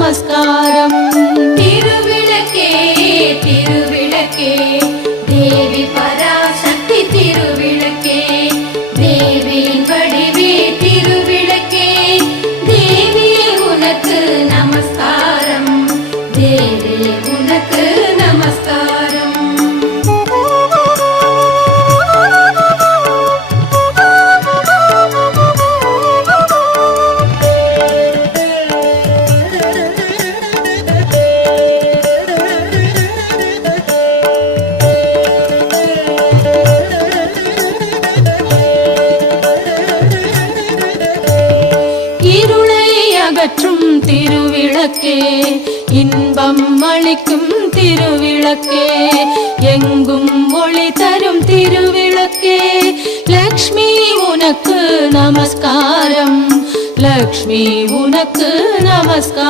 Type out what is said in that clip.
நமஸ்காரம். திருவிளக்கே திருவிளக்கே தேவி பராசக்தி திருவிளக்கே தேவியின் வடிவே திருவிளக்கே தேவியே உனக்கு நமஸ்காரம் தேவி உனக்கு நமஸ்காரம். அகற்றும் திருவிளக்கே இன்பம் அளிக்கும் திருவிளக்கே எங்கும் ஒளி தரும் திருவிளக்கே லக்ஷ்மி உனக்கு நமஸ்காரம் லக்ஷ்மி உனக்கு நமஸ்காரம்.